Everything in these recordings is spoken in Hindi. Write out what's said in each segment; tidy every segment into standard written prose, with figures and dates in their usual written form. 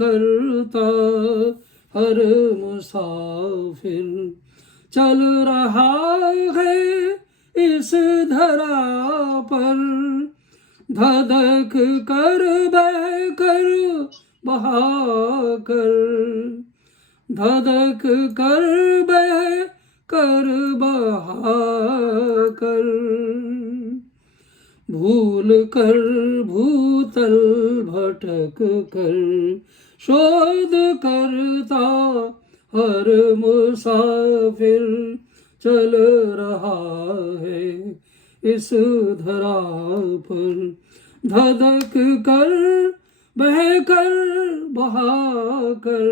करता हर मुसाफिर चल रहा है इस धरा पर, धधक कर बह कर बहा कर, धधक कर बह कर बहा कर, भूल कर भूतल भटक कर शोध करता हर मुसाफिर चल रहा है इस धरा पर, धधक कर बह कर बहा कर,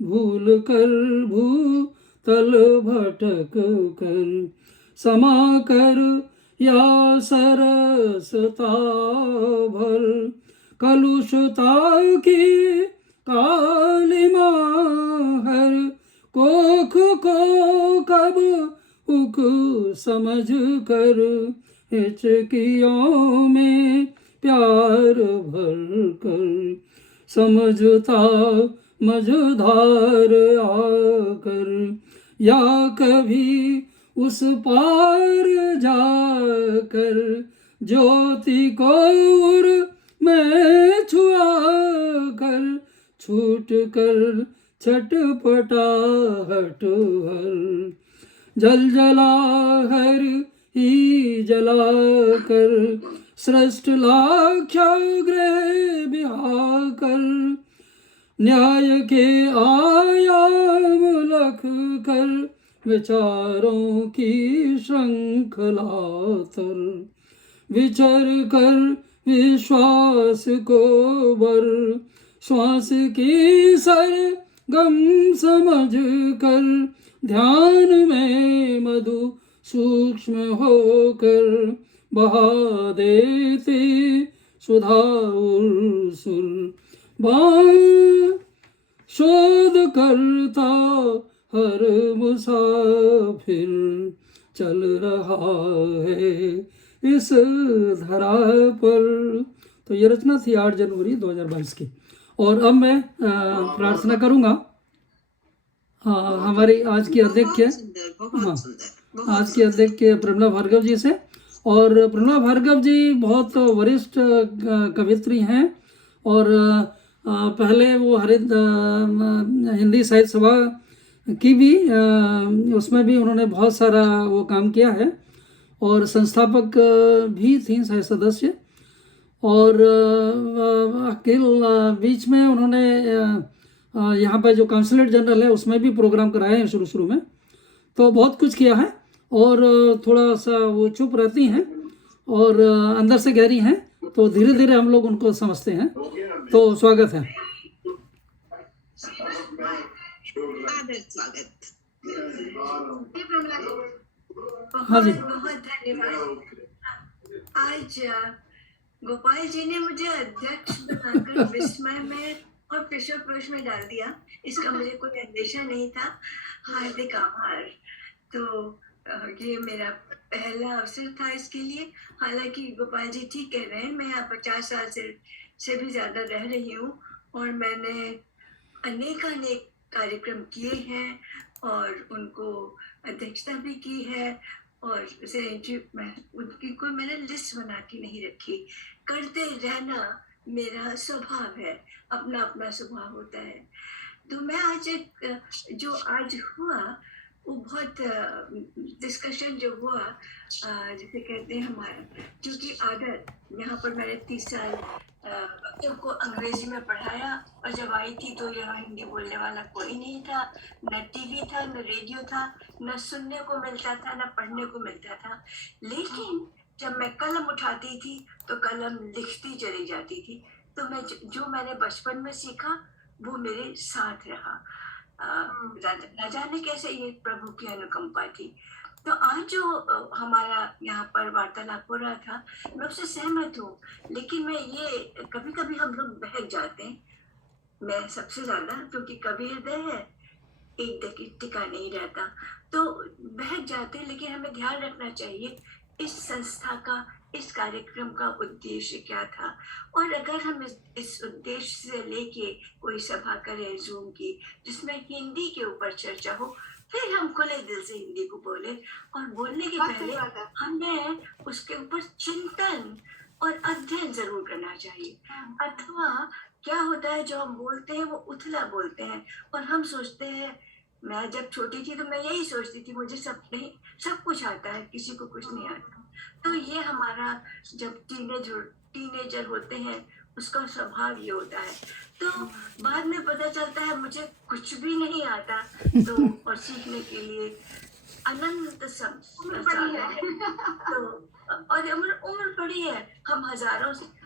भूल कर भूतल भटक कर, समा कर या सरसता भर, कलुषता की कालिमा हर, कोख को कब हुक समझ कर, हिचकियों में प्यार भर कर, समझता मझधार आकर, या कभी उस पार जाकर, ज्योति को उर में छुआ कर, छूट कर छटपटाहट हर, जल जला हर ही जला कर, सृष्ट लाक्षागृह बिहा कर, न्याय के आयाम लख कर, विचारों की श्रृंखला तर, विचर कर विश्वास को बर, श्वास की सरगम समझ कर, ध्यान में मधु सूक्ष्म होकर, बहा देते सुधा उर्सुल, शोध करता हर मुसाफिर चल रहा है इस धरा पर। तो ये रचना थी 8 जनवरी 2022 की। और अब मैं प्रार्थना करूंगा हमारी आज की अध्यक्ष आज की अध्यक्ष प्रमिला भार्गव जी से। और प्रमिला भार्गव जी बहुत वरिष्ठ कवित्री हैं और पहले वो हिंदी साहित्य सभा की भी उसमें भी उन्होंने बहुत सारा वो काम किया है और संस्थापक भी थी सदस्य। और अकेल बीच में उन्होंने यहाँ पर जो काउंसिलेट जनरल है उसमें भी प्रोग्राम कराए हैं शुरू में। तो बहुत कुछ किया है और थोड़ा सा वो चुप रहती हैं और अंदर से गहरी हैं, तो धीरे धीरे हम लोग उनको समझते हैं। तो स्वागत है। हाँ जी, बहुत धन्यवाद। आज गोपाल जी ने मुझे अध्यक्ष बनाकर विस्मय में और विश्वकोश में डाल दिया, इसका मुझे कोई अंदेशा नहीं था। हार्दिक आभार। तो ये मेरा पहला अवसर था इसके लिए। हालांकि गोपाल जी ठीक कह रहे हैं, मैं यहाँ 50 साल से भी ज़्यादा रह रही हूँ और मैंने अनेक कार्यक्रम किए हैं और उनको अध्यक्षता भी की है और उनकी कोई मैंने लिस्ट बना के नहीं रखी। करते रहना मेरा स्वभाव है, अपना स्वभाव होता है। तो मैं आज जो आज हुआ वो बहुत डिस्कशन जो हुआ जिसे कहते हैं हमारा, क्योंकि आदत यहाँ पर मैंने 30 साल बच्चों को अंग्रेजी में पढ़ाया और जब आई थी तो यहाँ हिंदी बोलने वाला कोई नहीं था, न टीवी था, न रेडियो था, न सुनने को मिलता था, न पढ़ने को मिलता था। लेकिन जब मैं कलम उठाती थी तो कलम लिखती चली जाती थी। तो मैं जो मैंने बचपन में सीखा वो मेरे साथ रहा। न जाने कैसे ये प्रभु की अनुकंपा थी। तो आज जो हमारा यहाँ पर वार्तालाप हो रहा था मैं उससे सहमत हूँ, लेकिन मैं ये कभी कभी हम लोग बहक जाते हैं। मैं सबसे ज्यादा, क्योंकि कवि हृदय है, एक टिका नहीं रहता, तो बहक जाते हैं। लेकिन हमें ध्यान रखना चाहिए इस संस्था का इस कार्यक्रम का उद्देश्य क्या था, और अगर हम इस उद्देश्य से लेके कोई सभा करें जूम की जिसमें हिंदी के ऊपर चर्चा हो, फिर हम खुले दिल से हिंदी को बोले, और बोलने के पहले हमें उसके ऊपर चिंतन और अध्ययन जरूर करना चाहिए। अथवा क्या होता है, जो हम बोलते हैं वो उथला बोलते हैं, और हम सोचते हैं, मैं जब छोटी थी तो मैं यही सोचती थी मुझे सब कुछ आता है, किसी को कुछ नहीं आता। तो ये हमारा जब टीनेजर होते हैं उसका स्वभाव ये होता है। तो बाद में पता चलता है मुझे कुछ भी नहीं आता, तो और सीखने के लिए अनंत सब है। तो और उम्र बड़ी है, हम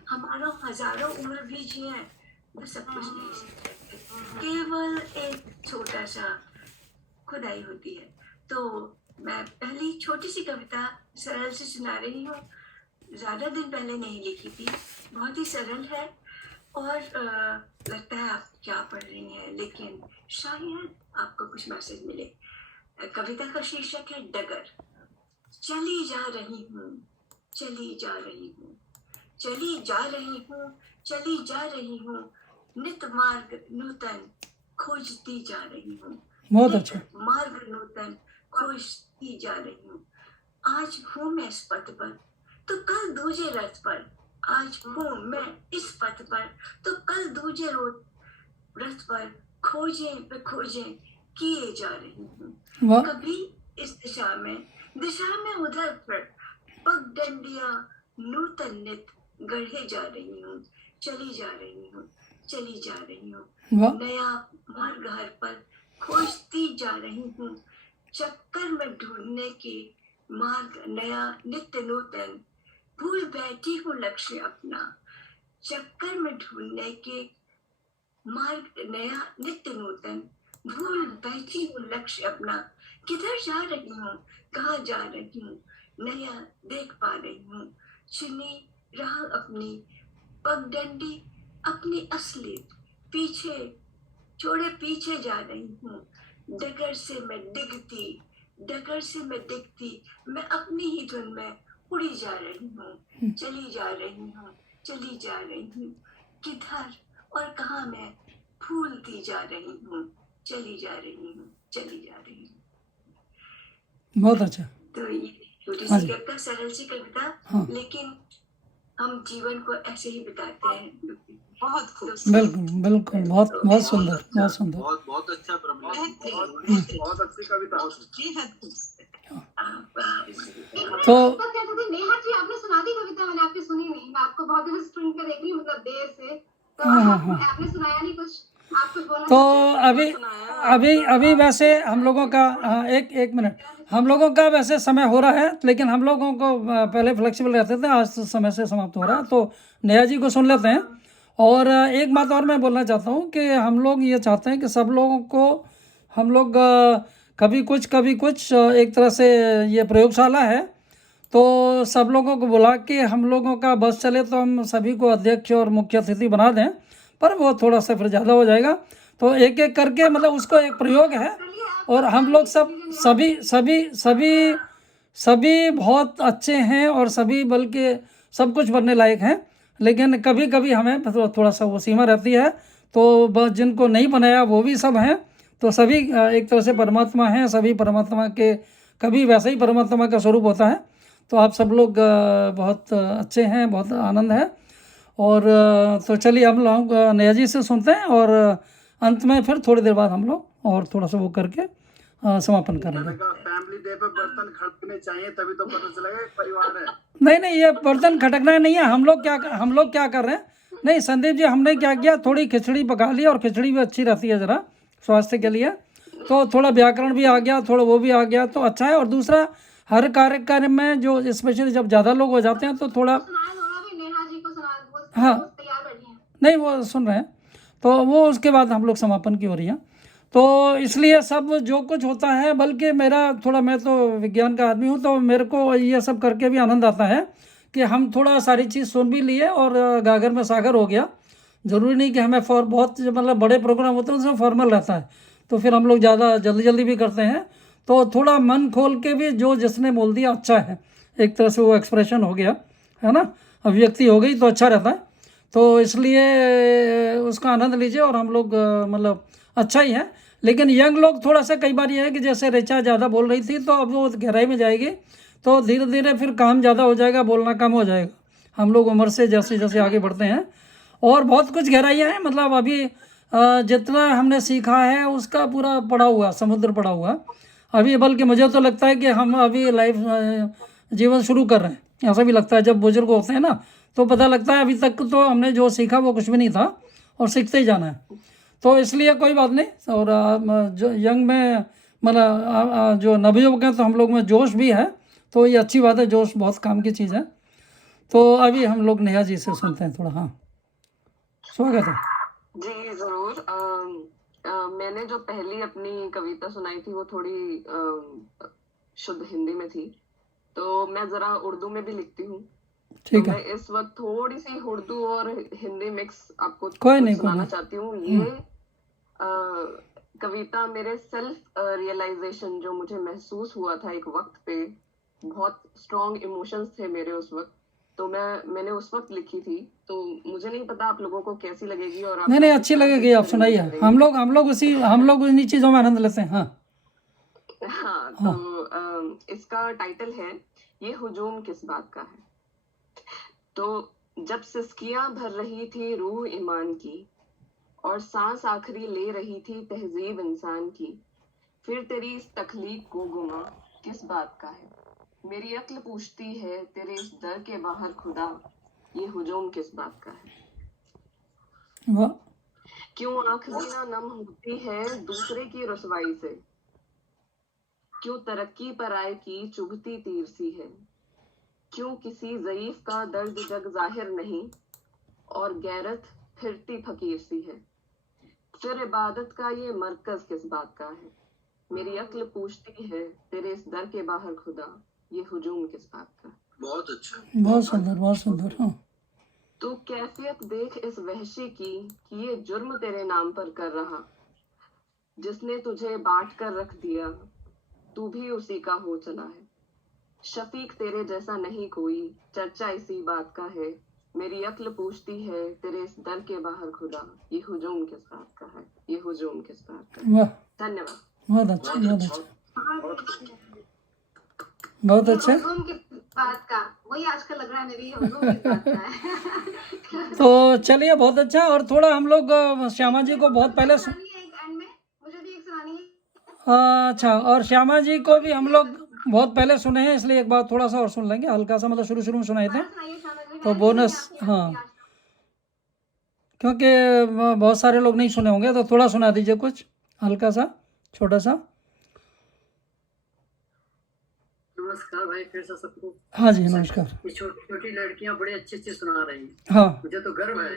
हमारा हजारों उम्र भी जिए, वो सब कुछ नहीं सीखते, केवल एक छोटा सा खुदाई होती है। तो मैं पहली छोटी सी कविता सरल से सुना रही हूँ, ज्यादा दिन पहले नहीं लिखी थी, बहुत ही सरल है, और लगता है आप क्या पढ़ रही हैं, लेकिन शायद आपको कुछ मैसेज मिले। कविता का शीर्षक है डगर। चली जा रही हूँ, चली जा रही हूँ, चली जा रही हूँ, चली जा रही हूँ, नित मार्ग नूतन खोजती जा रही हूँ, बहुत अच्छा। मार्ग नूतन खोजती जा रही हूँ। आज हूँ मैं इस पथ पर तो कल दूजे रथ पर, आज हूँ मैं इस पथ पर तो कल दूजे रथ पर, खोजें पे खोजें किए जा रही हूँ। कभी इस दिशा में उधर पर पगडंडियां नूतन नित गढ़े जा रही हूँ, चली जा रही हूँ, चली जा रही हूँ, नया मार्ग हर पर खोजती जा रही हूँ, चक्कर में ढूंढने के मार्ग नया नित्य नूतन, भूल बैठी हूँ लक्ष्य अपना, चक्कर में ढूंढने के मार्ग नया नित्य नूतन, भूल बैठी हूँ लक्ष्य अपना, किधर जा रही हूँ, कहाँ जा रही हूँ, नया देख पा रही हूँ, चुनी राह अपनी पगडंडी अपनी असली, पीछे छोड़े पीछे जा रही हूँ, डगर से मैं दिखती, मैं अपनी ही धुन में उड़ी जा रही हूँ, चली जा रही हूँ, चली जा रही हूँ, किधर और कहाँ मैं भूलती जा रही हूँ, चली जा रही हूँ, चली जा रही हूँ। बहुत अच्छा। तो ये छोटी सी कविता, सरल सी कविता, लेकिन हम जीवन को ऐसे ही बिताते हैं। बहुत खूब, बिल्कुल, बहुत सुंदर, बहुत सुंदर, बहुत अच्छा प्रबंध, बहुत अच्छी कविता। तो नेहा जी, आपने सुना दी कविता? मैंने आपकी सुनी नहीं, मैं आपको बहुत देर से स्ट्रिंग पे देख रही हूँ, मतलब देर से, तो आपने सुनाया नहीं कुछ, आप कुछ बोलना? तो अभी वैसे हम लोगों का एक मिनट, हम लोगों का वैसे समय हो रहा है, लेकिन हम लोगों को पहले फ्लेक्सिबल रहते थे, आज तो समय से समाप्त हो रहा है, तो नेहा जी को सुन लेते हैं। और एक बात और मैं बोलना चाहता हूँ कि हम लोग ये चाहते हैं कि सब लोगों को हम लोग कभी कुछ एक तरह से ये प्रयोगशाला है, तो सब लोगों को बुला के हम लोगों का बस चले तो हम सभी को अध्यक्ष और मुख्य अतिथि बना दें, पर वो थोड़ा सा फिर ज़्यादा हो जाएगा, तो एक एक करके, मतलब उसको एक प्रयोग है, और हम लोग सभी बहुत अच्छे हैं, और सभी बल्कि सब कुछ बनने लायक हैं, लेकिन कभी कभी हमें थोड़ा सा वो सीमा रहती है, तो बस जिनको नहीं बनाया वो भी सब हैं, तो सभी एक तरह से परमात्मा हैं, सभी परमात्मा के, कभी वैसे ही परमात्मा का स्वरूप होता है। तो आप सब लोग बहुत अच्छे हैं, बहुत आनंद है। और तो चलिए हम लोग नेहा जी से सुनते हैं, और अंत में फिर थोड़ी देर बाद हम लोग और थोड़ा सा वो करके समापन करेंगे। फैमिली डे पे बर्तन खड़कने चाहिए, तभी तो पता चलेगा परिवार है। नहीं, ये बर्तन खटकना नहीं है, हम लोग क्या कर रहे हैं, नहीं संदीप जी, हमने क्या किया, थोड़ी खिचड़ी पका ली, और खिचड़ी भी अच्छी रहती है ज़रा स्वास्थ्य के लिए, तो थोड़ा व्याकरण भी आ गया, थोड़ा वो भी आ गया, तो अच्छा है। और दूसरा, हर कार्यक्रम में जो स्पेशली जब ज़्यादा लोग हो जाते हैं तो थोड़ा, हाँ नहीं वो सुन रहे हैं, तो वो उसके बाद हम लोग समापन की हो रही हैं, तो इसलिए सब जो कुछ होता है, बल्कि मेरा थोड़ा, मैं तो विज्ञान का आदमी हूँ, तो मेरे को ये सब करके भी आनंद आता है कि हम थोड़ा सारी चीज़ सुन भी लिए, और गागर में सागर हो गया। ज़रूरी नहीं कि हमें बहुत मतलब बड़े प्रोग्राम होते हैं उसमें फॉर्मल रहता है, तो फिर हम लोग ज़्यादा जल्दी भी करते हैं, तो थोड़ा मन खोल के भी जो जिसने बोल दिया अच्छा है, एक तरह से वो एक्सप्रेशन हो गया, है ना, अभिव्यक्ति हो गई तो अच्छा रहता है। तो इसलिए उसका आनंद लीजिए। और हम लोग मतलब अच्छा ही है, लेकिन यंग लोग थोड़ा सा कई बार ये है कि जैसे ऋचा ज़्यादा बोल रही थी, तो अब वो गहराई में जाएगी तो धीरे धीरे फिर काम ज़्यादा हो जाएगा, बोलना कम हो जाएगा। हम लोग उम्र से जैसे जैसे आगे बढ़ते हैं, और बहुत कुछ गहराइयाँ हैं। मतलब अभी जितना हमने सीखा है उसका पूरा पड़ा हुआ, समुद्र पड़ा हुआ अभी। बल्कि मुझे तो लगता है कि हम अभी लाइफ जीवन शुरू कर रहे हैं, ऐसा भी लगता है। जब बुजुर्ग होते हैं ना, तो पता लगता है अभी तक तो हमने जो सीखा वो कुछ भी नहीं था, और सीखते ही जाना है। तो इसलिए कोई बात नहीं। और जो यंग में मतलब जो नवयुवक हैं, तो हम लोग में जोश भी है, तो ये अच्छी बात है। जोश बहुत काम की चीज़ है। तो अभी हम लोग नेहा जी से सुनते हैं थोड़ा। हाँ, स्वागत है जी जरूर। मैंने जो पहली अपनी कविता सुनाई थी वो थोड़ी शुद्ध हिंदी में थी, तो मैं जरा उर्दू में भी लिखती हूँ। ठीक तो है, मैं इस वक्त थोड़ी सी उर्दू और हिंदी मिक्स आपको कोई नहीं, कोई सुनाना नहीं। चाहती हूँ। ये कविता मेरे सेल्फ रियलाइजेशन जो मुझे महसूस हुआ था एक वक्त पे, बहुत स्ट्रॉन्ग इमोशंस थे मेरे उस वक्त, तो मैंने उस वक्त लिखी थी। तो मुझे नहीं पता आप लोगों को कैसी लगेगी और आप नहीं नहीं, किस अच्छी तरह से लगेगी, आप इससे सुनाइए। relate हम करेंगे। लोग हम लोग उन्हीं चीज़ों में आनंद लेते हैं। हाँ हाँ, हाँ, तो इसका टाइटल है ये हुजूम किस बात का है। तो जब सिसकियां भर रही थी रूह ईमान की, और सांस आखिरी ले रही थी तहजीब इंसान की, फिर तेरी इस तखलीक को गुमा किस बात का है। मेरी अक्ल पूछती है तेरे इस दर के बाहर खुदा, ये हुजूम किस बात का है। वाह, क्यों आंख भी ना नम होती है दूसरे की रुसवाई से, क्यों तरक्की पर आए की चुभती तीर सी है, क्यों किसी ज़ईफ का दर्द जग जाहिर नहीं, और गैरत फिरती फकीर सी है। फिर इबादत का ये मरकज किस बात का है। मेरी अक्ल पूछती है तेरे इस दर के बाहर खुदा, ये हुजूम किस बात का है। बहुत अच्छा। बहुत सुंदर, बहुत सुंदर। हाँ, तू कैफियत देख इस वहशी की कि ये जुर्म तेरे नाम पर कर रहा, जिसने तुझे बांट कर रख दिया तू भी उसी का हो चला है। शफीक तेरे जैसा नहीं कोई, चर्चा इसी बात का है। मेरी अक्ल पूछती है तेरे इस दर के बाहर खुदा, ये हुजूम किस बात का है, ये हुजूम किस बात का है। वाह, धन्यवाद। बहुत अच्छा, बहुत अच्छा, बहुत ये अच्छा। हुजूम किस बात का, वही आजकल लग रहा है मेरी, हुजूम किस बात का है। तो चलिए, बहुत अच्छा। और थोड़ा हम लोग श्यामा जी को बहुत पहले सुनानी है एक एंड में, मुझे भी एक सुनानी है। अच्छा, और श्यामा जी को भी हम लोग बहुत पहले सुने हैं, इसलिए एक बार थोड़ा सा और सुन लेंगे, हल्का सा। मतलब शुरू शुरू में सुनाए थे, सुनाइए श्यामा जी, तो बोनस। हाँ, क्योंकि बहुत सारे लोग नहीं सुने होंगे, तो थोड़ा सुना दीजिए कुछ हल्का सा, छोटा सा। नमस्कार भाई, फिर से सबको। हाँ जी, नमस्कार। ये छोटी छोटी लड़कियां बड़े अच्छे अच्छे सुना रही हैं, हाँ, मुझे तो गर्व है।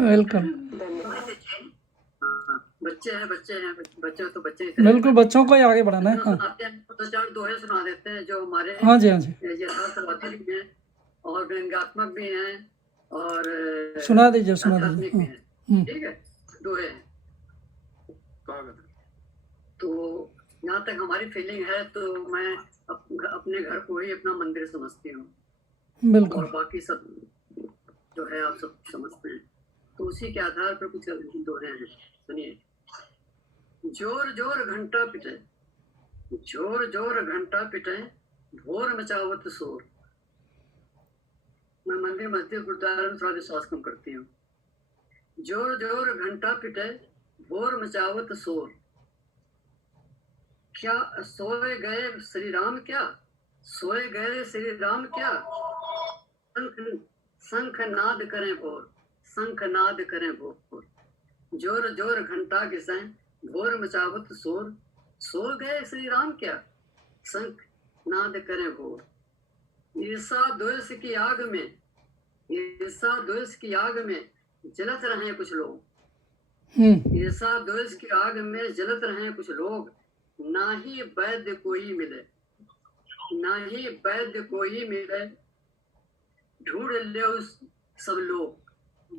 वेलकम। हाँ, बच्चे हैं बच्चे तो बच्चे ही थे। बिल्कुल, बच्चों को ही आगे बढ़ाना है। हाँ सुनाते हैं, दो चार दोहे सुना देते हैं जो हमारे हाँ जी, हाँ जी, यथार्थवादी भी हैं और व्यंग्यात्मक भी हैं और सुना दीजिए, सुना आध्यात्मिक दीजिए। भी हैं। हाँ, ठीक है, दोहे हैं। तो यहाँ तक हमारी फीलिंग है, तो मैं अपने घर को ही अपना मंदिर समझती हूँ, बिल्कुल। और बाकी सब जो है आप सब समझते हैं। तो उसी के आधार पर कुछ दोहे हैं, सुनिए। जोर जोर घंटा पिटे, जोर जोर घंटा पिटे, भोर मचावत शोर। मैं मंदिर मस्जिद गुरुद्वारा में थोड़ा विश्वास कम करती हूँ। जोर जोर घंटा पिटे, भोर मचावत शोर। क्या सोए गए श्री राम, क्या सोए गए श्री राम, क्या शंख नाद करें भोर, शंख नाद करें भोर। जोर जोर घंटा घिसें, भोर मचावत शोर। सो गए श्री राम, क्या शंख नाद करें भोर। ईर्षा द्वेष की आग में, ईर्षा द्वेष की आग में जलत रहे कुछ लोग। ईर्षा द्वेष की आग में जलत रहे कुछ लोग। ना ही वैद्य कोई मिले, ना ही वैद्य कोई मिले, ढूंढ ले सब लोग,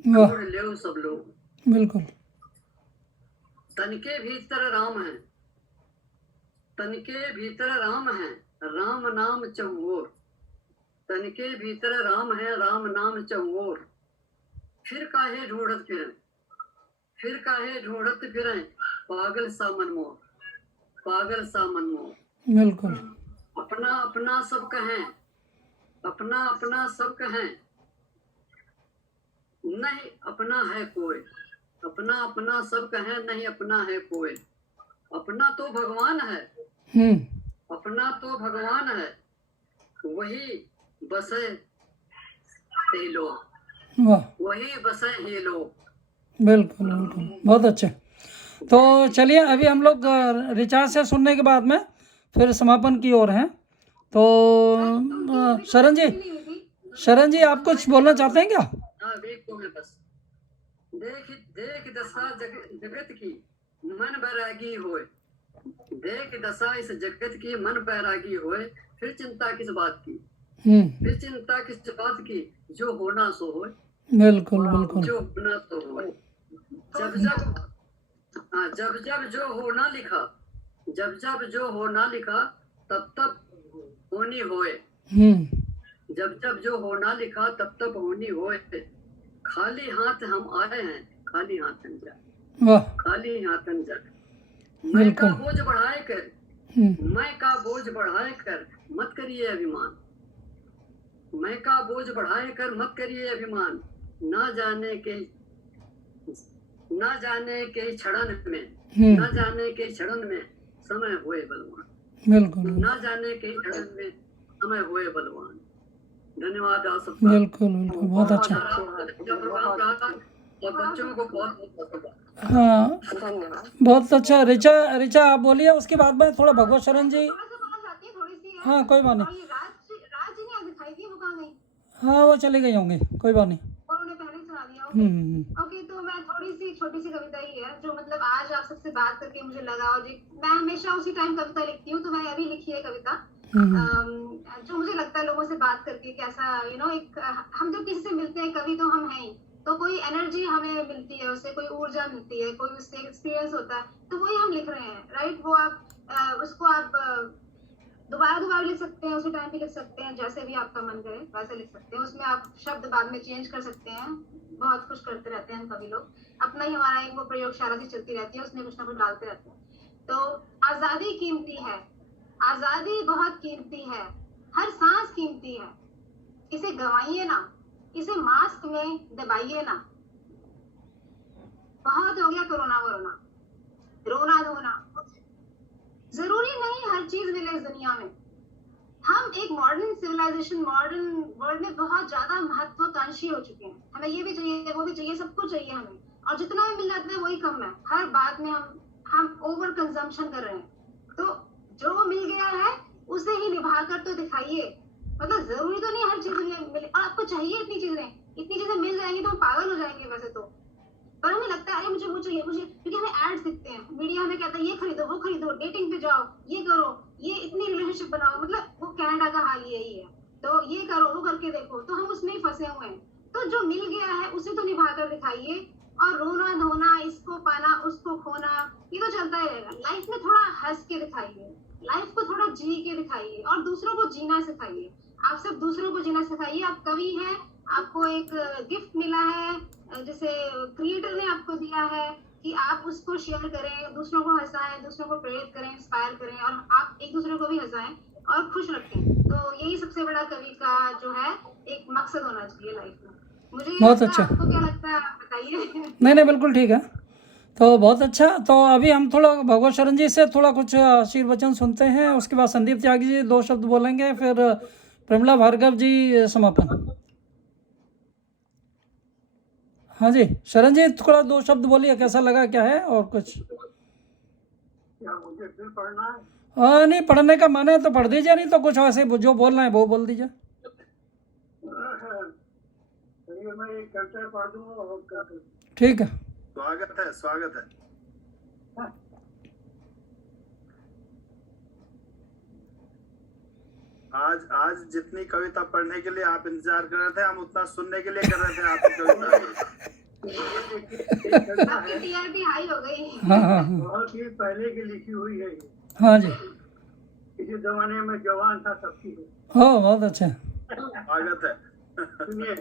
ढूंढ ले सब लोग। बिल्कुल। तन के भीतर राम है, तन के भीतर राम है, राम नाम चौगोर। तन के भीतर राम है, राम नाम चहुओर। फिर काहे ढूंढत फिरें, फिर काहे ढूंढत फिरें, पागल सा मनमोह, पागल सा मनमोह। बिल्कुल। अपना अपना सब कहें, अपना अपना सब कहें, नहीं अपना है कोई, अपना अपना सब कहें, नहीं अपना है कोई। अपना तो भगवान है, अपना तो भगवान है, वही बसे ही लोग, वाह, वही बसे ही लोग। बिल्कुल बिल्कुल, बहुत अच्छे। तो चलिए अभी हम लोग रिचार्ज से सुनने के बाद में फिर समापन की ओर हैं। तो शरण जी, शरण जी आप कुछ बोलना चाहते हैं क्या? हाँ देखो मैं बस देख देख दशा जगत की मन बैरागी होए, देख दशा इस जगत की मन बैरागी होए। फिर चिंता किस बात की, फिर चिंता किस बात की, जो होना सो होए। बिल्कुल बिल्कुल, जो होना सो होए। जब जब हाँ जब जब जो होना लिखा, जब जब जो होना लिखा, तब तब होनी होए। जब जब जो होना लिखा, तब तब होनी होए। खाली हाथ हम आए हैं, खाली हाथ हम जाए, वाह, खाली हाथ हम जाए। मैं का बिल्कुल। बोझ बढ़ाए कर, मैं का बोझ बढ़ाए कर मत करिए अभिमान, मैं का बोझ बढ़ाए कर मत करिए अभिमान। ना जाने के क्षण में, ना जाने के क्षण में समय हुए बलवान, बिल्कुल ना जाने के क्षण में समय हुए बलवान। धन्यवाद आप सबका। बिल्कुल बिल्कुल, बहुत अच्छा। प्रोग्राम रहा और बच्चों को बहुत बहुत हाँ धन्यवाद। बहुत अच्छा। रिचा, रिचा आप बोलिए, उसके बाद में थोड़ा भगवत शरण जी। थोड़ा सा बोलना चाहती है, थोड़ी सी है। हाँ कोई बात और नहीं, ये राज जी नहीं आज दिखाई दी, वो कहाँ गई? हाँ वो चली गई होंगी, कोई बात नहीं। और उन्हें पहले ही सुना दिया। ओके तो मैं थोड़ी सी छोटी सी कविता ही है जो मतलब आज आप सबसे बात करके मुझे लगा, और मैं हमेशा उसी टाइम कविता लिखती हूँ, तो मैं अभी लिखी है कविता जो मुझे लगता है लोगों से बात करके कैसा एक हम जब किसी से मिलते हैं कभी तो हम हैं ही, तो कोई एनर्जी हमें मिलती है, उससे कोई ऊर्जा मिलती है, कोई उससे एक्सपीरियंस होता है, तो वही हम लिख रहे हैं, राइट। वो आप उसको आप दोबारा दोबारा लिख सकते हैं, उसी टाइम भी लिख सकते हैं, जैसे भी आपका मन करे वैसे लिख सकते हैं। उसमें आप शब्द बाद में चेंज कर सकते हैं, बहुत कुछ करते रहते हैं हम कभी लोग, अपना ही हमारा एक वो प्रयोगशाला सी चलती रहती है, उसमें कुछ ना कुछ डालते रहते हैं। तो आजादी कीमती है, आजादी बहुत कीमती है, हर सांस कीमती है, इसे गवाइए ना, इसे मास्क में दबाइए ना। बहुत हो गया कोरोना वोरोना, रोना धोना, जरूरी नहीं हर चीज मिले इस दुनिया में। हम एक मॉडर्न सिविलाइजेशन, मॉडर्न वर्ल्ड में बहुत ज्यादा महत्वाकांक्षी हो चुके हैं, हमें ये भी चाहिए, वो भी चाहिए, सब कुछ चाहिए हमें, और जितना भी मिल जाता है वही कम है। हर बात में हम ओवर कंजम्पशन कर रहे हैं, तो जो मिल गया है उसे ही निभा कर तो दिखाइए। मतलब जरूरी तो नहीं हर चीज मिले, और आपको चाहिए इतनी चीजें मिल जाएंगी तो हम पागल हो जाएंगे वैसे तो, पर हमें लगता है अरे मुझे वो चाहिए, मुझे, क्योंकि हमें एड्स दिखते हैं, मीडिया हमें कहता है ये खरीदो, वो खरीदो, डेटिंग पे जाओ, ये करो, ये इतनी रिलेशनशिप बनाओ, मतलब वो कनाडा का हाल यही है, तो ये करो, वो करके देखो, तो हम उसमें ही फंसे हुए हैं। तो जो मिल गया है उसे तो निभा कर दिखाइए, और रोना धोना, इसको पाना उसको खोना, ये तो चलता ही रहेगा। लाइफ में थोड़ा हंस के दिखाइए, लाइफ को थोड़ा जी के दिखाइए, और दूसरों को जीना सिखाइए। आप सब दूसरों को जीना सिखाइए। आप कवि हैं, आपको एक गिफ्ट मिला है, जैसे क्रिएटर ने आपको दिया है कि आप उसको शेयर करें, दूसरों को हंसाएं, दूसरों को प्रेरित करें, इंस्पायर करें, और आप एक दूसरे को भी हंसाएं और खुश रखें। तो यही सबसे बड़ा कवि का जो है एक मकसद होना चाहिए लाइफ में। मुझे ये बहुत लगता है, अच्छा। आपको क्या लगता है आप बताइए। नहीं बिल्कुल ठीक है, तो बहुत अच्छा। तो अभी हम थोड़ा भगवत शरण जी से थोड़ा कुछ आशीर्वचन सुनते हैं, उसके बाद संदीप त्यागी जी 2 शब्द बोलेंगे, फिर प्रमिला भार्गव जी समापन। हाँ जी शरण जी थोड़ा 2 शब्द बोलिए, कैसा लगा, क्या है, और कुछ। क्या मुझे फिर पढ़ना है? नहीं पढ़ने का मन है तो पढ़ दीजिए, नहीं तो कुछ ऐसे जो बोलना है वो बोल दीजिए। मैं एक कविता पढ़ दूंगा और क्या करूं? ठीक है। स्वागत है, स्वागत है। आज जितनी कविता पढ़ने के लिए आप इंतजार कर रहे थे, हम उतना सुनने के लिए कर रहे थे आपकी कविता। आपकी टीआरपी हाई हो गई। हाँ बहुत ही पहले की लिखी हुई है, हाँ जी, इसी जमाने में जवान था सबकी। हो बहुत अच्छा। स्वागत है। सुनिए,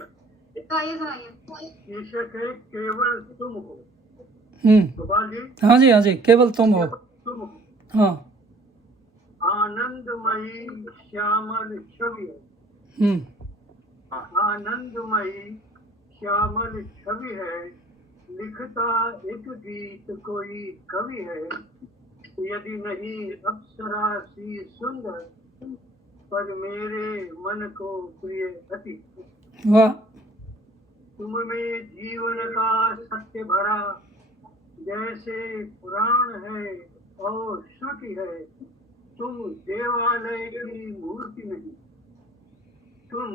सुनाइए सुनाइए। शीर्षक है केवल तुम हो। हम्म, गोपाल जी, हाँ जी हाँ जी, केवल तुम हो। तुम हो हाँ। आनंदमयी श्यामल छवि है। हम्म, आनंदमयी श्यामल छवि है, लिखता एक गीत कोई कवि है। यदि नहीं अप्सरा सी सुंदर, पर मेरे मन को प्रिय अति। वाह। तुम में जीवन का सत्य भरा, जैसे पुराण है और श्रुति है। तुम देवालय की मूर्ति नहीं, तुम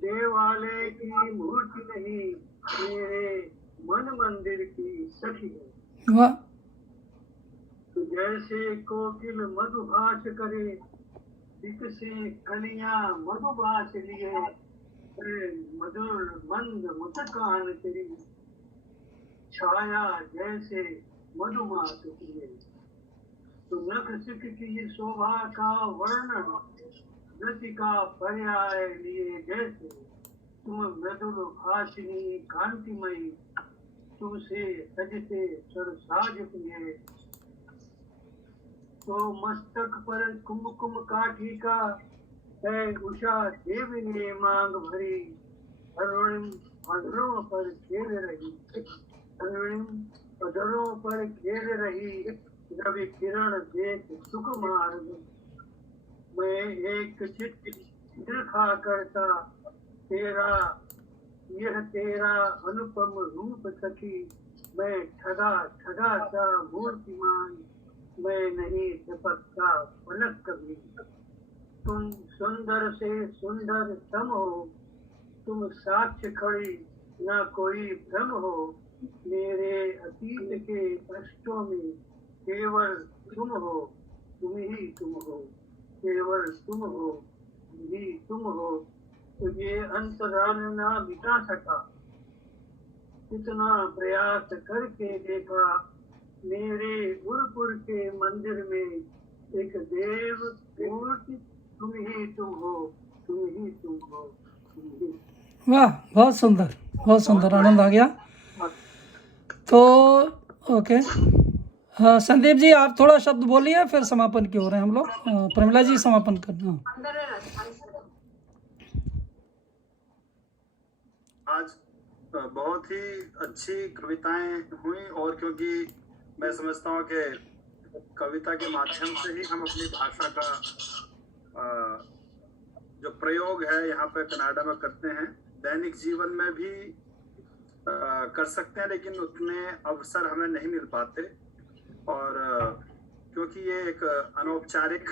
देवालय की मूर्ति नहीं, मेरे मन मंदिर की सखी है। वाह। तो जैसे कोकिल मधुभाष करे, से कलियां मधुभाष लिए, मधुर मंद मुस्कान तेरी, छाया जैसे मधुमास किए। तो नख सिख की शोभा का वर्णन, रसिका पर्याय लिए जैसे। तुम मृदुल भाषिनी कांतिमयी, तुमसे सजते सरसाज प्रिय। तो मस्तक पर कुमकुम काठी का है, उषा देवी ने मांग भरी। अरुणिम अधरों पर खेल रही, अरुणिम अधरों पर खेल रही, रवि किरण देख सुकुमार। मैं एक चित्र खा करता तेरा, यह तेरा अनुपम रूप सखी। मैं ठगा ठगा सा मूर्तिमान, मैं नहीं झपकता पलक कभी। तुम सुंदर से सुंदर तम हो, तुम साक्ष्य खड़ी ना कोई भ्रम हो। मेरे अतीत के कष्टों में केवल तुम हो, तुम ही तुम हो, केवल तुम हो, तुम ही तुम हो। तुझे अंतराल ना मिटा सका, कितना प्रयास करके देखा। मेरे उरपुर के मंदिर में एक देव मूर्ति, तुम ही तुम हो, तुम ही तुम हो, तुम ही। वाह, बहुत सुंदर, बहुत सुंदर, आनंद आ गया। तो ओके, हाँ संदीप जी आप थोड़ा शब्द बोलिए, फिर समापन की हो रहे हैं हम लोग। प्रमिला जी समापन करना। आज बहुत ही अच्छी कविताएं हुई, और क्योंकि मैं समझता हूँ कि कविता के माध्यम से ही हम अपनी भाषा का जो प्रयोग है यहाँ पे कनाडा में करते हैं, दैनिक जीवन में भी कर सकते हैं, लेकिन उतने अवसर हमें नहीं मिल पाते। और क्योंकि ये एक अनौपचारिक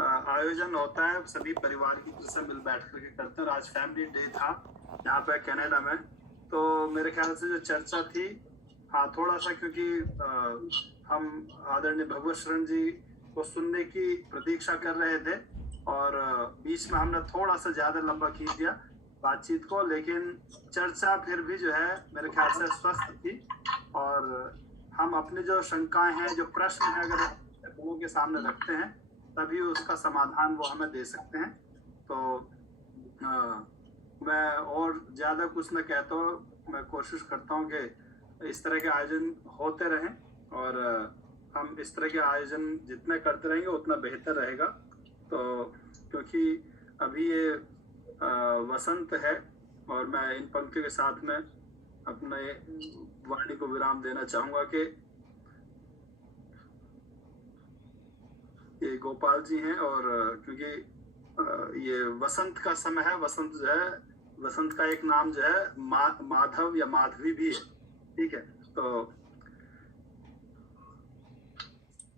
आयोजन होता है, सभी परिवार की तरह से मिल बैठ करके करते हैं। और आज फैमिली डे था यहाँ पे कनाडा में, तो मेरे ख्याल से जो चर्चा थी, हाँ थोड़ा सा, क्योंकि हम आदरणीय भगवत शरण जी को सुनने की प्रतीक्षा कर रहे थे, और बीच में हमने थोड़ा सा ज्यादा लंबा खींच दिया बातचीत को, लेकिन चर्चा फिर भी जो है मेरे ख्याल से स्वस्थ थी। और हम अपने जो शंकाएं हैं, जो प्रश्न हैं, अगर लोगों के सामने रखते हैं, तभी उसका समाधान वो हमें दे सकते हैं। तो मैं और ज्यादा कुछ न कहता हूँ, मैं कोशिश करता हूँ कि इस तरह के आयोजन होते रहें, और हम इस तरह के आयोजन जितने करते रहेंगे उतना बेहतर रहेगा। तो क्योंकि अभी ये वसंत है, और मैं इन पंक्तियों के साथ में अपने वाणी को विराम देना चाहूंगा कि ये गोपाल जी हैं, और क्योंकि ये वसंत का समय है, वसंत जो है, वसंत का एक नाम जो है माधव या माधवी भी है, ठीक है। तो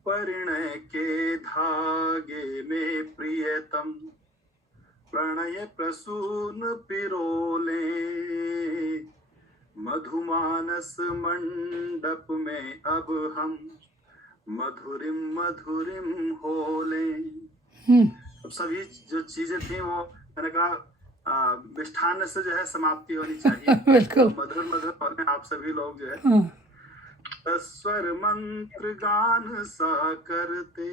परिणय के धागे में प्रियतम, प्रणय प्रसून पिरोले, मधुमानस मंडप में अब हम मधुरिम मधुरिम होले। अब सभी जो चीजें थी वो मैंने कहा मिष्ठान से जो है समाप्ति होनी चाहिए। बिल्कुल। मधुर मधुर होने आप सभी लोग जो है स्वर मंत्र गान सा करते,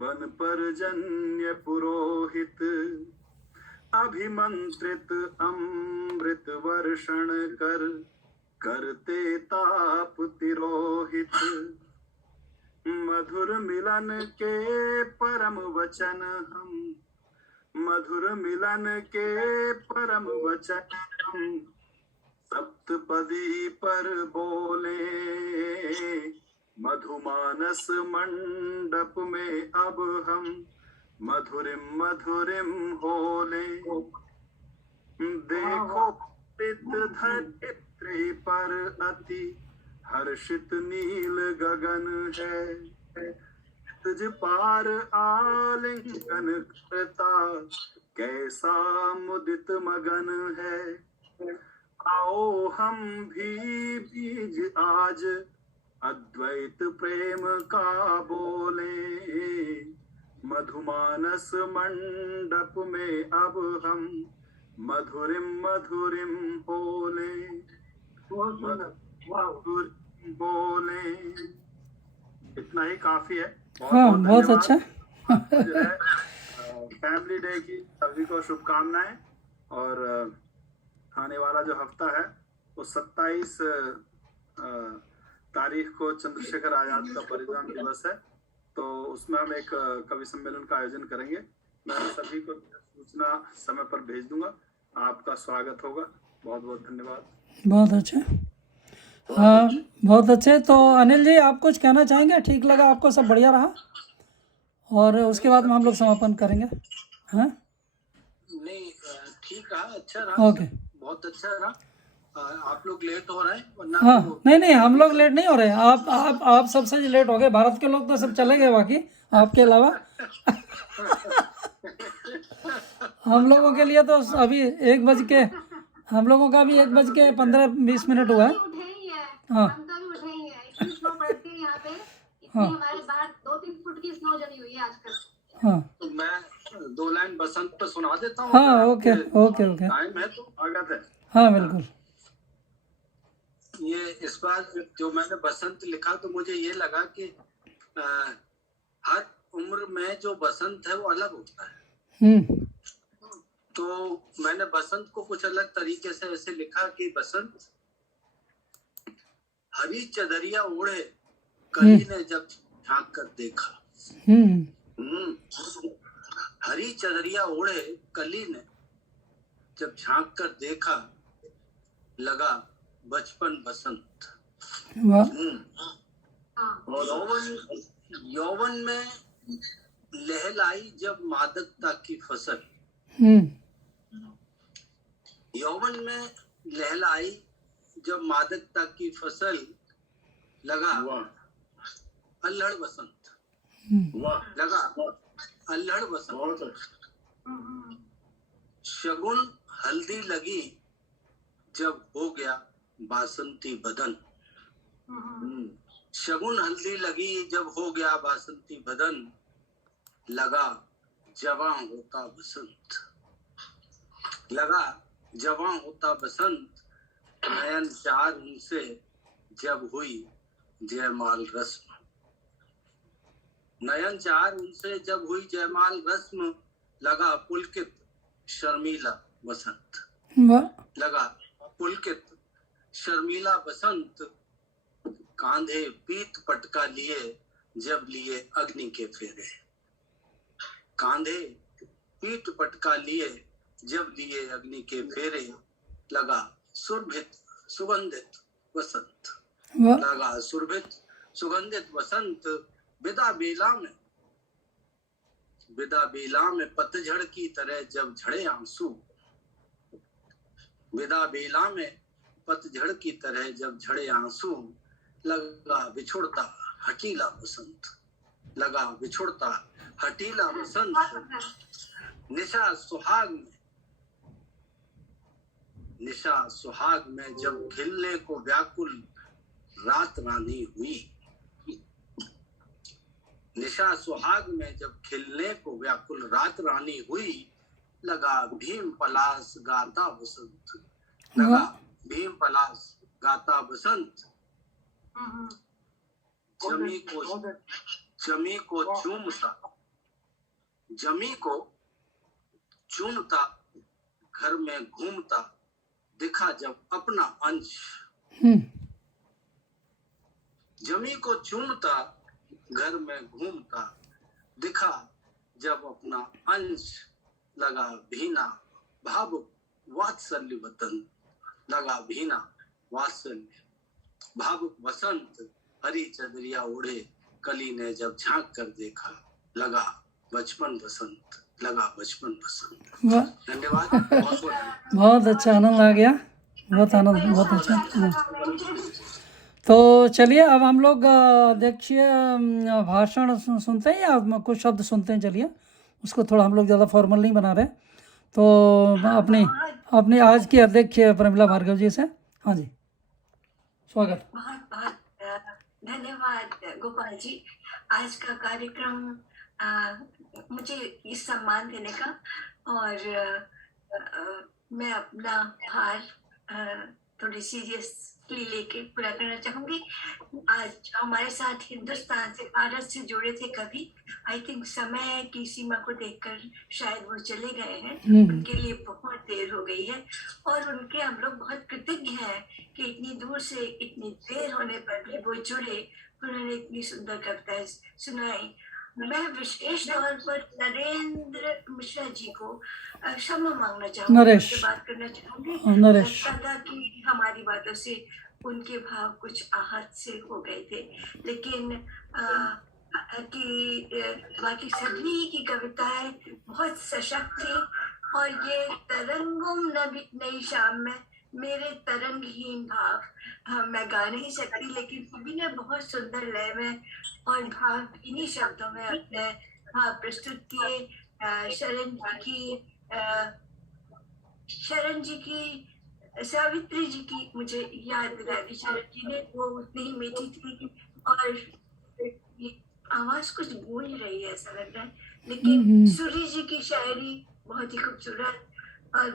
बन पर जन्य पुरोहित, अभिमंत्रित अमृत वर्षण करते ताप तिरोहित। मधुर मिलन के परम वचन हम, मधुर मिलन के परम वचन हम, सप्तपदी पर बोले। मधुमानस मंडप में अब हम मधुरिम मधुरिम होले। देखो धरित्री पर अति हर्षित नील गगन है। तुझ पार आलिंगन करता कैसा मुदित मगन है। आओ हम भी बीज आज अद्वैत प्रेम का बोले। मधुमानस मंडप में अब हम मधुरिम मधुरिम बोले। मधुरिम बोले। इतना ही काफी है। हाँ, बहुत अच्छा। फैमिली डे की सभी को शुभकामनाएं। और आने वाला जो हफ्ता है वो 27 तारीख को चंद्रशेखर आजाद का परिनिर्वाण दिवस है, तो उसमें हम एक कवि सम्मेलन का आयोजन करेंगे। मैं सभी को सूचना समय पर भेज दूंगा। आपका स्वागत होगा। बहुत बहुत धन्यवाद। बहुत अच्छा। हाँ, बहुत अच्छे। तो अनिल जी, आप कुछ कहना चाहेंगे? ठीक लगा आपको? सब बढ़िया रहा? और उसके बाद में हम लोग समापन करेंगे। हाँ, नहीं, ठीक रहा, अच्छा रहा। ओके, बहुत अच्छा रहा। आप लोग लेट हो रहे हैं, वरना हाँ, तो नहीं, हम लोग लेट नहीं हो रहे। आप सबसे लेट हो गए। भारत के लोग तो सब चले गए, बाकी आपके अलावा। हम लोगों के लिए तो अभी 1 हम लोगों का भी 1:15-20 हुआ है। उठे ही है, हाँ, हम तो अभी उठे ही है। इतनी स्नो पड़ती है यहाँ पे, इतनी हाँ, हमारे बाहर 2-3 फुट की स्नो जमी हुई है आजकल। हाँ, तो मैं 2 लाइन बसंत पे सुना देता हूँ। हाँ, अगर ओके, आपके ओके, ओके, टाइम है तो। स्वागत है। हाँ, बिल्कुल। ये इस बार जो मैंने बसंत लिखा तो मुझे ये लगा कि हर उम्र में जो बसंत है वो अलग होता है। तो मैंने बसंत को कुछ अलग तरीके से ऐसे लिखा कि बसंत हरी चदरिया ओढ़े कली ने जब झांक कर देखा। हरी चदरिया ओढ़े कली ने जब झांक कर देखा, लगा बचपन बसंत। यौवन में लहलाई जब मादकता की फसल। यौवन में लहलाई जब मादकता की फसल, लगा अल्हड़ बसंत। लगा अल्हड़ बसंत। शगुन हल्दी लगी जब हो गया बासंती बदन। शगुन हल्दी लगी जब हो गया बासंती बदन, लगा जवां होता बसंत। लगा जवां होता बसंत। नयन चार उनसे जब हुई जयमाल रस्म। नयन चार उनसे जब हुई जयमाल रस्म, लगा पुलकित शर्मीला बसंत। लगा पुलकित शर्मीला बसंत। कांधे पीत पटका लिए जब लिए अग्नि के फेरे। कांधे पीत पटका लिए जब लिए अग्नि के फेरे, लगा सुरभित सुगंधित बसंत। लगा सुरभित सुगंधित बसंत। विदा बेला में पतझड़ की तरह जब झड़े आंसू। विदा बेला में पतझड़ की तरह जब झड़े आंसू, लगा बिछुड़ता हटीला बसंत। लगा बिछुड़ता हटीला बसंत। निशा सुहाग में जब खिलने को व्याकुल रात रानी हुई। निशा सुहाग में जब खिलने को व्याकुल रात रानी हुई, लगा भीम पलास गाता बसंत। लगा भीम पलास गाता बसंत। जमी को चूमता घर में घूमता दिखा जब अपना अंश, जमी को चूमता घर में घूमता दिखा जब अपना अंश, लगा भीना भावुक वात्सल्य वतन, लगा भीना वात्सल्य भावुक बसंत, हरी चदरिया उड़े कली ने जब झांक कर देखा, लगा बचपन बसंत, लगा बचपन बसंत। धन्यवाद, बहुत बहुत बहुत अच्छा, आनंद आ गया, बहुत आनंद, बहुत अच्छा। तो चलिए अब हम लोग देखिए भाषण सुनते हैं या कुछ शब्द सुनते हैं। चलिए उसको थोड़ा हम लोग ज़्यादा फॉर्मल नहीं बना रहे, तो अपने आज की अध्यक्ष प्रमिला भार्गव जी से, हाँ जी, स्वागत। बहुत बहुत धन्यवाद गोपाल जी, आज का कार्यक्रम मुझे इस सम्मान देने का, और मैं अपना भार थोड़ी सीरियसली लेके पूरा करना चाहूंगी। आज हमारे साथ हिंदुस्तान से, भारत से जुड़े थे कभी, आई थिंक समय की सीमा को देखकर शायद वो चले गए हैं, उनके लिए बहुत देर हो गई है, और उनके हम लोग बहुत कृतज्ञ हैं कि इतनी दूर से इतनी देर होने पर भी वो जुड़े, उन्होंने इतनी सुंदर कविताएं सुनाई। मैं विशेष तौर पर नरेंद्र मिश्रा जी को क्षमा मांगना चाहूंगी, नरेश, बात करना चाहूंगी। नरेश, लगता था कि हमारी बातों से उनके भाव कुछ आहत से हो गए थे, लेकिन बाकी सभी की कविताएं बहुत सशक्त थी, और ये तरंगों नई शाम में मेरे तरंगहीन भाव मैं गा नहीं सकती, लेकिन सभी ने बहुत सुंदर लय में और भाव इन्हीं शब्दों में अपने भाव प्रस्तुत किए। शरण जी की सावित्री जी की मुझे याद दिला दी शरण जी ने, वो उतनी ही मीठी थी, और आवाज कुछ गूंज रही है ऐसा लग रहा है, लेकिन सूरी जी की शायरी बहुत ही खूबसूरत, और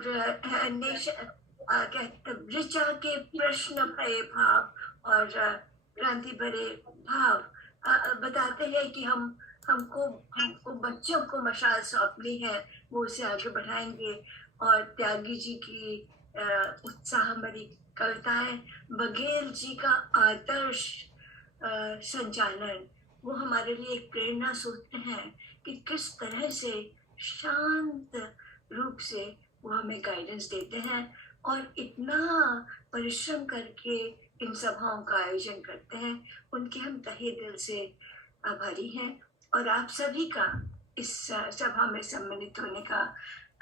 ऋचा के प्रश्न भरे भाव और क्रांति भरे भाव बताते हैं कि हमको बच्चों को मशाल सौंपनी है, वो उसे आगे बढ़ाएंगे। और त्यागी जी की उत्साह भरी कविताएं, बघेल जी का आदर्श संचालन, वो हमारे लिए एक प्रेरणा सूत्र है कि किस तरह से शांत रूप से वो हमें गाइडेंस देते हैं, और इतना परिश्रम करके इन सभाओं का आयोजन करते हैं, उनके हम तहे दिल से आभारी हैं। और आप सभी का इस सभा में सम्मानित होने का,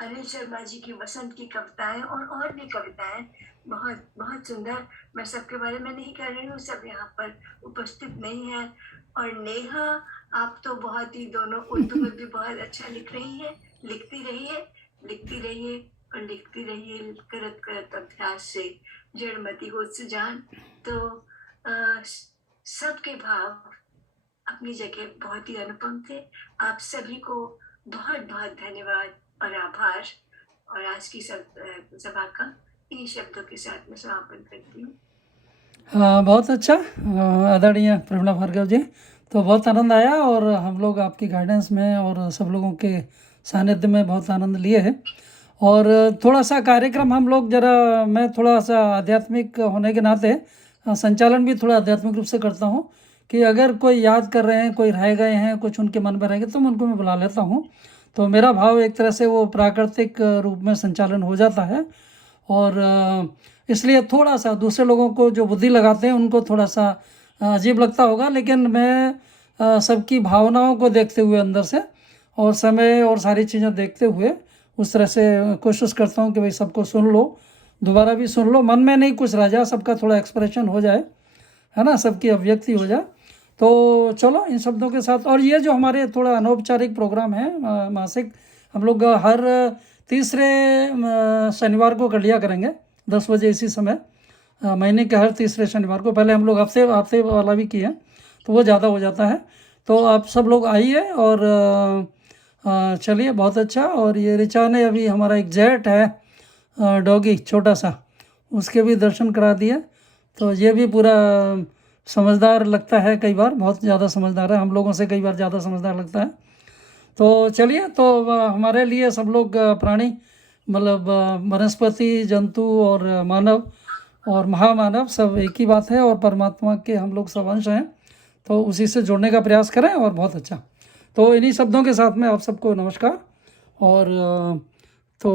अनिल शर्मा जी की वसंत की कविताएं और भी कविताएं बहुत बहुत सुंदर, मैं सबके बारे में नहीं कह रही हूँ, सब यहाँ पर उपस्थित नहीं है। और नेहा, आप तो बहुत ही, दोनों उर्दू में भी बहुत अच्छा लिख रही है, लिखती रहिए और लिखती रहिए, करत करत अभ्यास से जड़मती हो सुजान। तो सबके भाव अपनी जगह बहुत ही अनुपम थे। आप सभी को बहुत बहुत धन्यवाद और आभार, और आज की सभा का इन्हीं शब्दों के साथ मैं समापन करती हूँ। बहुत अच्छा आदरणीय प्रमिला भार्गव जी, तो बहुत आनंद आया, और हम लोग आपकी गाइडेंस में और सब लोगों के सानिध्य में बहुत आनंद लिए हैं। और थोड़ा सा कार्यक्रम हम लोग मैं थोड़ा सा आध्यात्मिक होने के नाते संचालन भी थोड़ा आध्यात्मिक रूप से करता हूँ, कि अगर कोई याद कर रहे हैं, कोई रह गए हैं, कुछ उनके मन में रह गए, तो मैं उनको बुला लेता हूँ। तो मेरा भाव एक तरह से वो प्राकृतिक रूप में संचालन हो जाता है, और इसलिए थोड़ा सा दूसरे लोगों को जो बुद्धि लगाते हैं उनको थोड़ा सा अजीब लगता होगा, लेकिन मैं सबकी भावनाओं को देखते हुए अंदर से, और समय और सारी चीज़ें देखते हुए उस तरह से कोशिश करता हूँ कि भाई सबको सुन लो, दोबारा भी सुन लो, मन में नहीं कुछ रह जाए, सबका थोड़ा एक्सप्रेशन हो जाए, है ना, सबकी अभिव्यक्ति हो जाए। तो चलो इन शब्दों के साथ, और ये जो हमारे थोड़ा अनौपचारिक प्रोग्राम है मासिक, हम लोग हर तीसरे शनिवार को कर लिया करेंगे 10 बजे इसी समय, महीने के हर तीसरे शनिवार को। पहले हम लोग हफ्ते वाला भी किए, तो वो ज़्यादा हो जाता है। तो आप सब लोग आइए, और चलिए बहुत अच्छा। और ये ऋचा ने अभी हमारा एक जेट है डॉगी छोटा सा, उसके भी दर्शन करा दिए, तो ये भी पूरा समझदार लगता है, कई बार बहुत ज़्यादा समझदार है, हम लोगों से कई बार ज़्यादा समझदार लगता है। तो चलिए, तो हमारे लिए सब लोग प्राणी मतलब वनस्पति, जंतु और मानव और महामानव सब एक ही बात है, और परमात्मा के हम लोग सब अंश हैं, तो उसी से जोड़ने का प्रयास करें, और बहुत अच्छा। तो इन्हीं शब्दों के साथ में आप सबको नमस्कार, और